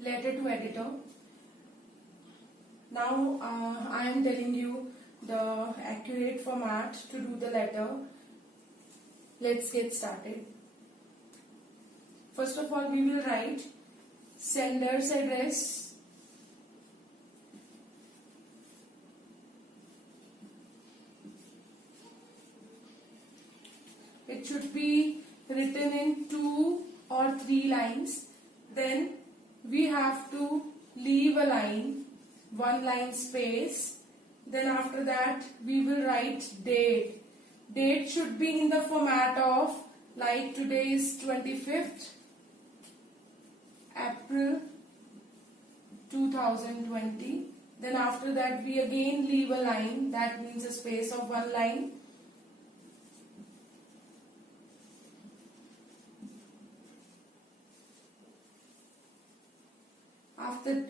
letter to editor. Now I am telling you the accurate format to do the letter. Let's get started. First of all, we will write sender's address, it should be written in 2 or 3 lines. Then we have to leave a line, 1 line space. Then after that we will write date. Date should be in the format of, like today is 25th April 2020. Then after that we again leave a line, that means a space of 1 line.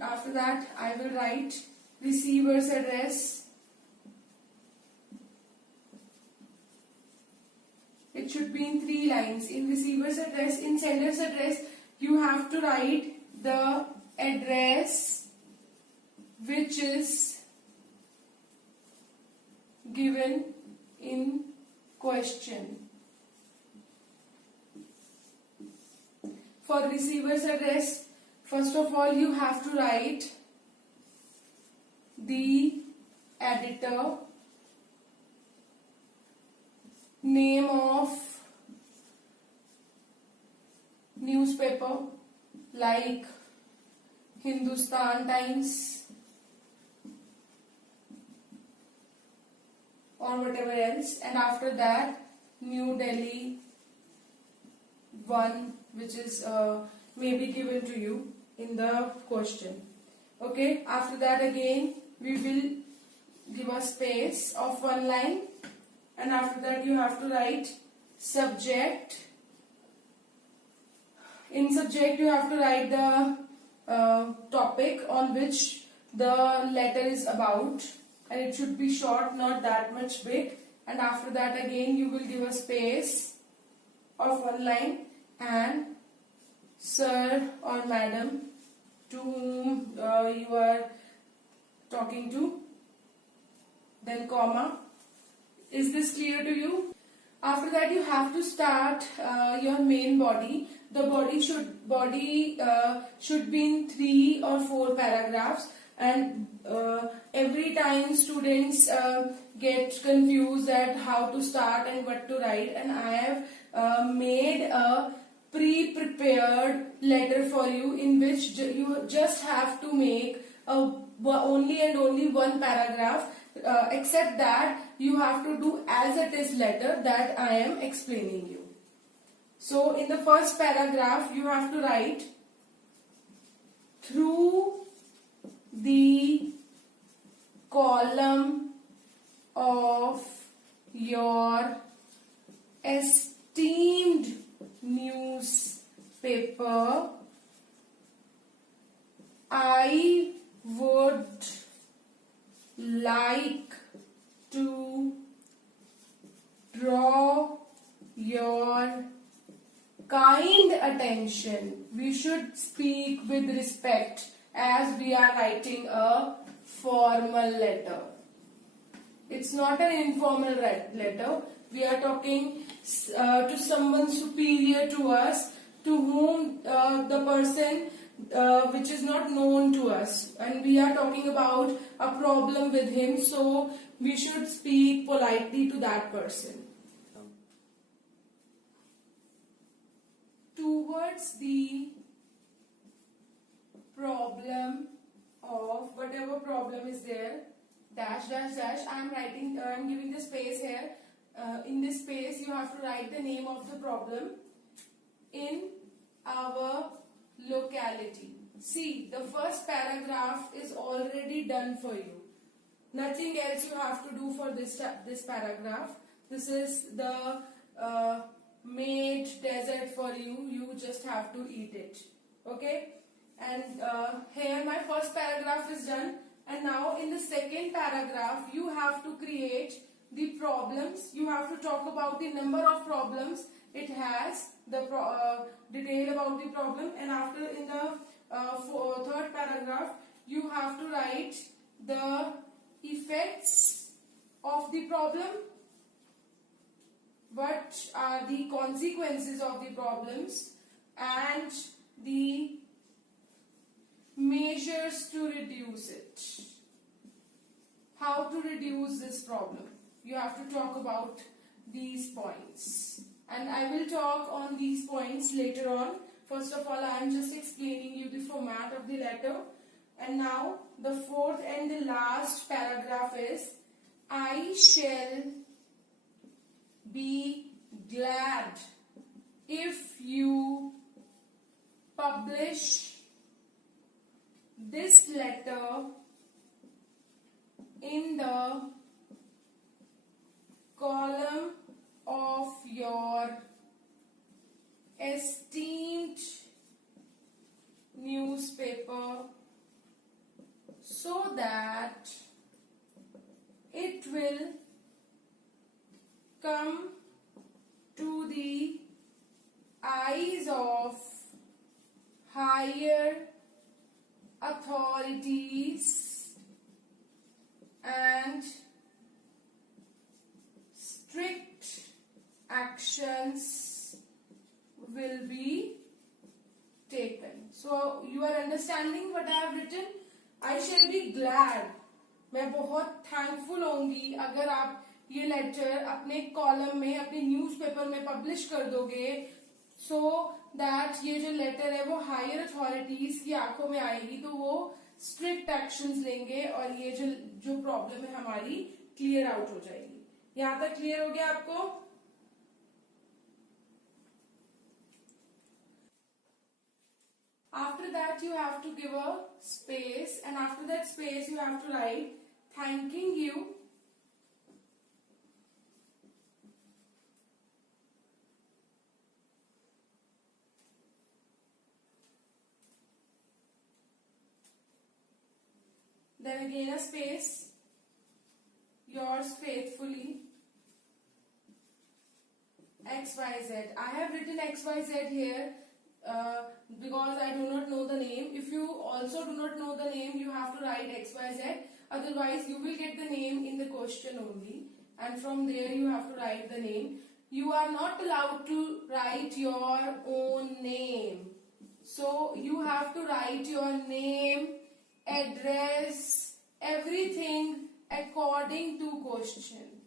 After that I will write receiver's address. It should be in 3 lines. In receiver's address, in sender's address, you have to write the address which is given in question. For receiver's address, first of all you have to write the editor, name of newspaper like Hindustan Times or whatever else, and after that New Delhi one, which is may be given to you in the question. Okay, after that again we will give a space of 1 line, and after that you have to write subject. In subject you have to write the topic on which the letter is about, and it should be short, not that much big. And after that again you will give a space of 1 line and sir or madam to whom you are talking to, then comma. Is this clear to you? After that you have to start your main body. The body should be in 3 or 4 paragraphs, and every time students get confused at how to start and what to write, and I have made a pre-prepared letter for you in which you just have to make only 1 paragraph. Except that you have to do as it is letter that I am explaining you. So in the first paragraph you have to write, through the column of your esteemed newspaper, I would like to draw your kind attention. We should speak with respect as we are writing a formal letter. It's not an informal letter. We are talking to someone superior to us, to whom the person which is not known to us, and we are talking about a problem with him, so we should speak politely to that person. Towards the problem of whatever problem is there, dash dash dash, I am giving the space here. In this space you have to write the name of the problem in our locality. See, the first paragraph is already done for you. Nothing else you have to do for this paragraph. This is the made dessert for you. You just have to eat it. Okay? And here my first paragraph is done. And now in the second paragraph, you have to create the problems. You have to talk about the number of problems it has, the detail about the problem, and after in the for third paragraph, you have to write the effects of the problem, what are the consequences of the problems, and the measures to reduce it. How to reduce this problem. You have to talk about these points. And I will talk on these points later on. First of all, I am just explaining you the format of the letter. And now, the fourth and the last paragraph is, I shall be glad if you publish this letter in the column of your esteemed newspaper, so that it will come to the eyes of higher authorities and strict actions will be taken. So you are understanding what I have written? I shall be glad. मैं बहुत thankful होंगी अगर आप ये letter अपने column में, अपने newspaper में पब्लिश कर दोगे, so that ये जो लेटर है वो हायर अथॉरिटीज की आंखों में आएगी, तो वो स्ट्रिक्ट एक्शंस लेंगे और ये जो प्रॉब्लम है हमारी क्लियर आउट हो जाएगी. यहां तक क्लियर हो गया आपको? After that you have to give a space, and after that space you have to write thanking you then again a space, yours faithfully XYZ. I have written XYZ here because I do not know the name. If you also do not know the name, you have to write XYZ. Otherwise, you will get the name in the question only, and from there you have to write the name. You are not allowed to write your own name. So you have to write your name, address, everything according to question.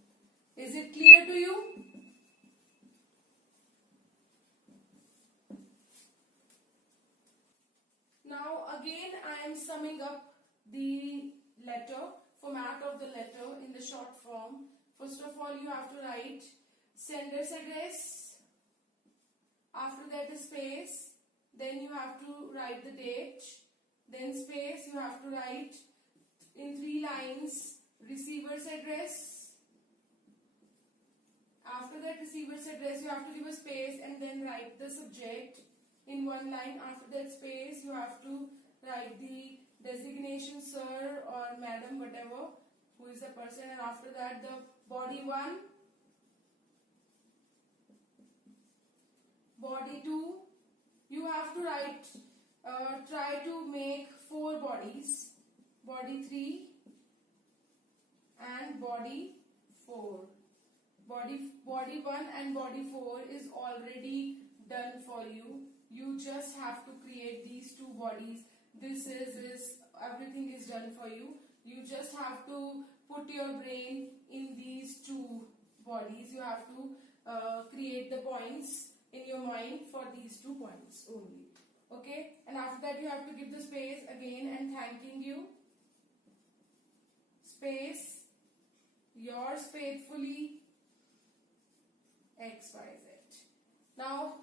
Is it clear to you? Now again I am summing up the letter, format of the letter in the short form. First of all, you have to write sender's address, after that a space, then you have to write the date, then space, you have to write in 3 lines receiver's address. After that receiver's address you have to give a space and then write the subject in 1 line. After that space you have to write the designation sir or madam, whatever, who is the person, and after that the body 1, body 2. You have to write, try to make 4 bodies, body 3 and body 4. Body 1 and body 4 is already done for you. You just have to create these 2 bodies. This is everything is done for you. You just have to put your brain in these 2 bodies. You have to create the points in your mind for these 2 points only. Okay, and after that you have to give the space again and thanking you, space, yours faithfully XYZ. Now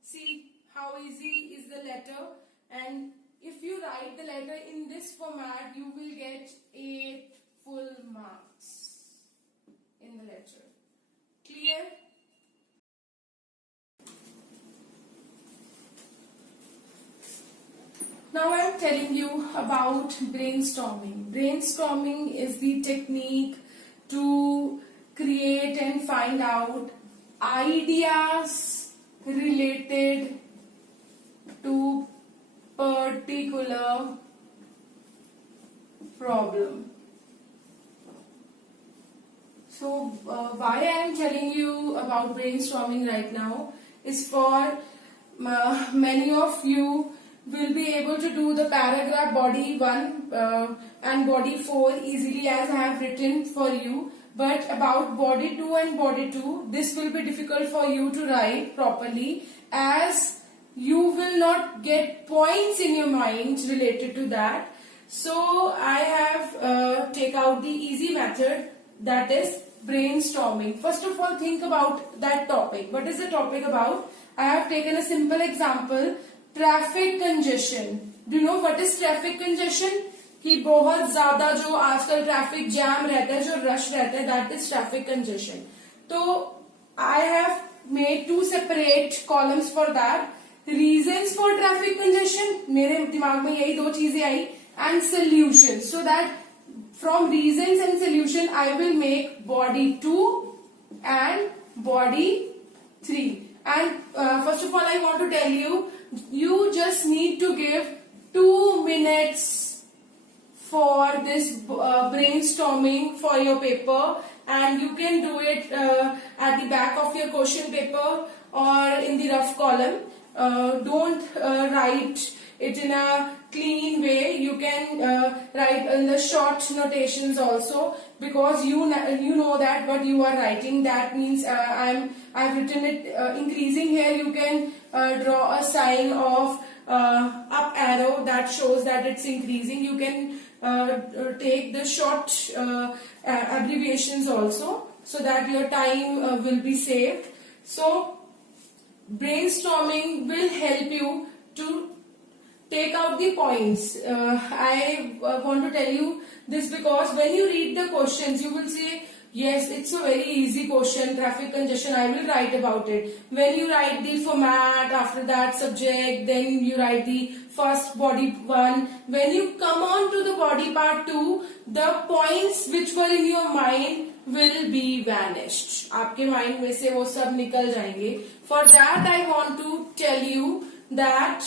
see how easy is the letter, and if you write the letter in this format you will get 8 full marks in the letter. Clear? Now I am telling you about brainstorming. Brainstorming is the technique to create and find out ideas related to particular problem. So why I am telling you about brainstorming right now is for many of you will be able to do the paragraph body 1 and body 4 easily as I have written for you. But about body 2 and body 2, this will be difficult for you to write properly, as you will not get points in your mind related to that. So I have take out the easy method, that is brainstorming. First of all, think about that topic. What is the topic about? I have taken a simple example, traffic congestion. Do you know what is traffic congestion? कि बहुत ज्यादा जो आजकल traffic jam रहता है, जो rush रहता है, दैट इज ट्रैफिक कंजेशन. तो I have made 2 separate columns for that. Reasons for traffic congestion, मेरे दिमाग में यही 2 चीजें आई, and solution. So that from reasons and solution I will make body 2 and body 3. And first of all I want to tell you, you just need to give 2 minutes for this brainstorming for your paper, and you can do it at the back of your question paper or in the rough column. Don't write it in a clean way. You can write in the short notations also, because you know that what you are writing, that means I've written it increasing. Here you can draw a sign of up arrow that shows that it's increasing. You can take the short abbreviations also, so that your time will be saved. So brainstorming will help you to take out the points. I want to tell you this because when you read the questions, you will say, yes, it's a very easy question, traffic congestion, I will write about it. When you write the format, after that subject, then you write the first body 1. When you come on to the body part 2, the points which were in your mind will be vanished. आपके mind में से वो सब निकल जाएंगे. For that I want to tell you that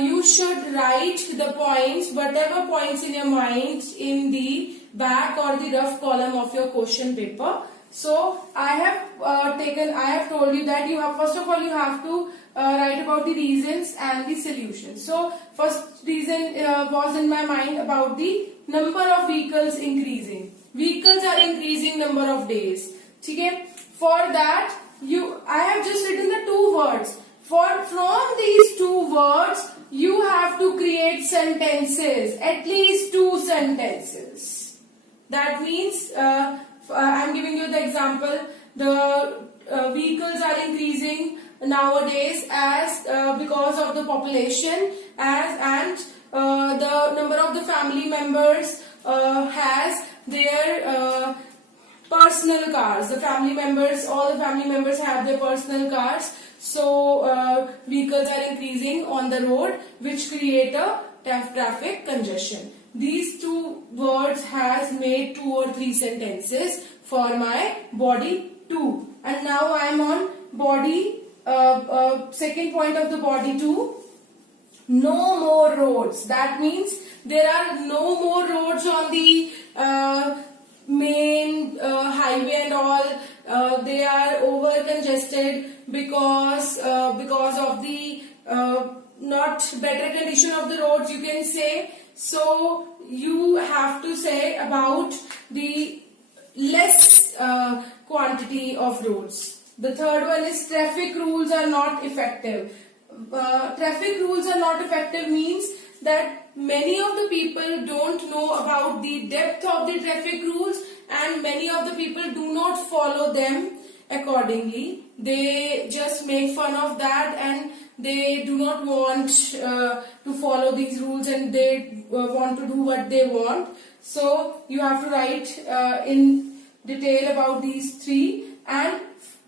you should write the points, whatever points in your mind, in the back or the rough column of your question paper. So I have told you that you have, first of all, you have to write about the reasons and the solutions. So first reason was in my mind about the number of vehicles increasing. Vehicles are increasing number of days. Okay? For that, I have just written the 2 words. From these 2 words, you have to create sentences, at least 2 sentences. That means, I'm giving you the example, the vehicles are increasing nowadays as because of the population, and the number of the family members has their personal cars. All the family members have their personal cars. So vehicles are increasing on the road, which create a traffic congestion. These 2 words has made 2 or 3 sentences for my body 2. And now I am on body second point of the body 2. No more roads. That means there are no more roads on the main highway and all. They are over congested because of the not better condition of the roads, you can say. So you have to say about the less quantity of roads. The third one is traffic rules are not effective. Traffic rules are not effective means that many of the people don't know about the depth of the traffic rules, and many of the people do not follow them accordingly. They just make fun of that, and they do not want to follow these rules, and they want to do what they want. So you have to write in detail about these 3, and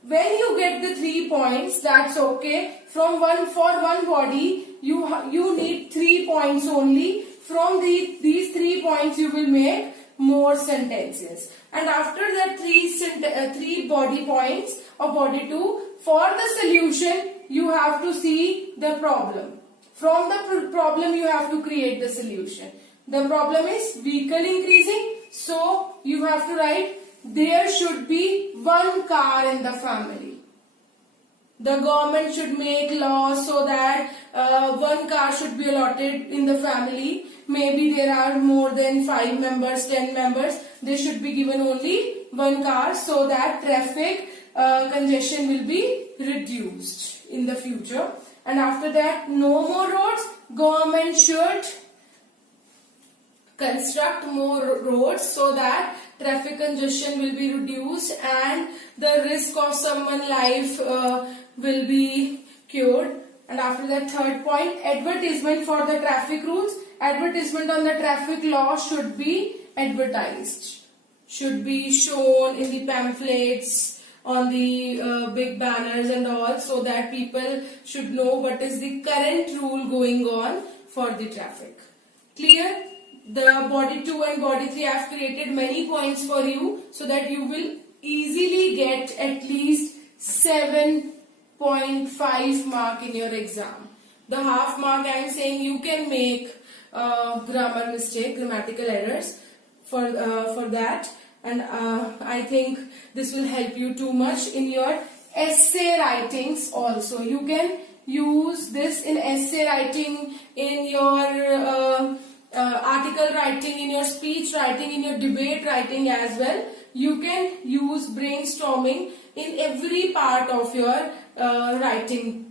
when you get the 3 points, that's okay. For one body, you need 3 points only. From these 3 points, you will make more sentences. And after that 3 body points of body 2, for the solution, you have to see the problem. From the problem you have to create the solution. The problem is vehicle increasing, so you have to write there should be one car in the family. The government should make laws so that one car should be allotted in the family. Maybe there are more than 5 members, 10 members. They should be given only one car so that traffic congestion will be reduced in the future. And after that, no more roads. Government should construct more roads so that traffic congestion will be reduced and the risk of someone's life will be cured. And after that, third point, advertisement for the traffic rules. Advertisement on the traffic law should be advertised, should be shown in the pamphlets, on the big banners and all, so that people should know what is the current rule going on for the traffic. Clear? The body 2 and body 3 I have created many points for you so that you will easily get at least 7.5 mark in your exam. The half mark I am saying you can make grammar mistake, grammatical errors for that, and I think this will help you too much in your essay writings also. You can use this in essay writing, in your article writing, in your speech writing, in your debate writing as well. You can use brainstorming in every part of your writing